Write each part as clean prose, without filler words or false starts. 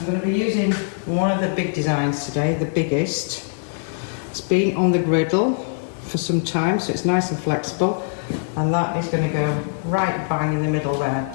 I'm going to be using one of the big designs today, the biggest. It's been on the griddle for some time, so it's nice and flexible, and that is going to go right bang in the middle there.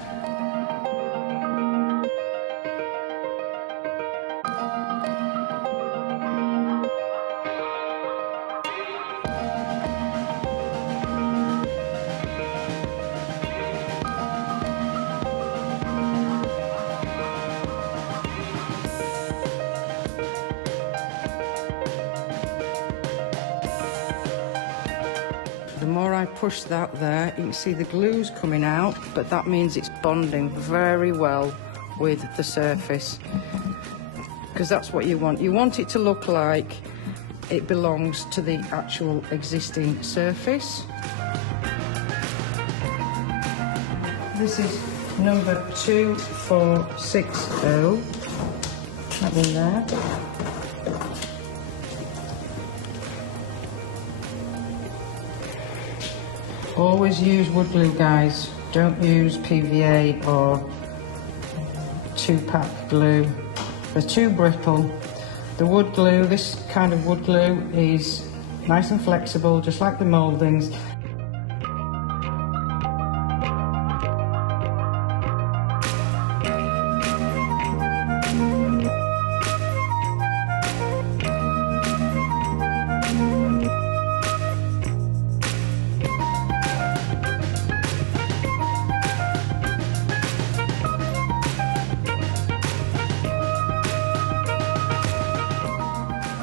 The more I push that there, you can see the glue's coming out, but that means it's bonding very well with the surface, because that's what you want. You want it to look like it belongs to the actual existing surface. This is number 2460. That one there. Always use wood glue, guys. Don't use PVA or 2-pack glue. They're too brittle. The wood glue, this kind of wood glue, is nice and flexible, just like the mouldings.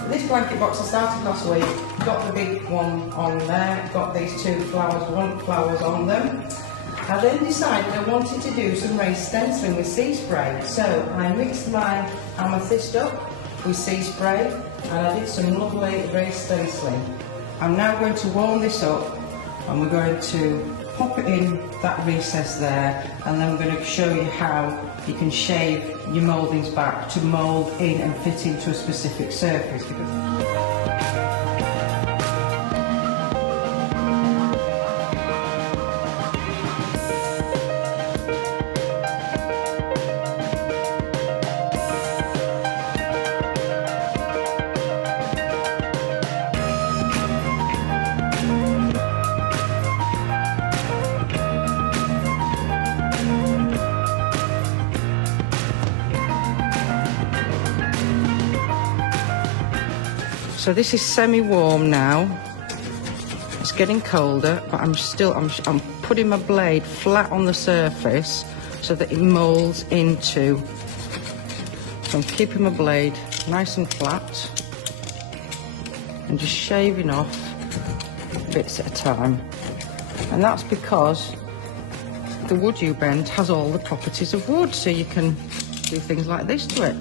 This blanket box I started last week, got the big one on there, got these two flowers on them. I then decided I wanted to do some raised stenciling with sea spray, so I mixed my amethyst up with sea spray and I did some lovely raised stenciling. I'm now going to warm this up and we're going to pop it in that recess there, and then I'm going to show you how you can shave your mouldings back to mould in and fit into a specific surface. So this is semi-warm now. It's getting colder, but I'm putting my blade flat on the surface so that it moulds into. So I'm keeping my blade nice and flat and just shaving off bits at a time. And that's because the WoodUbend has all the properties of wood, so you can do things like this to it.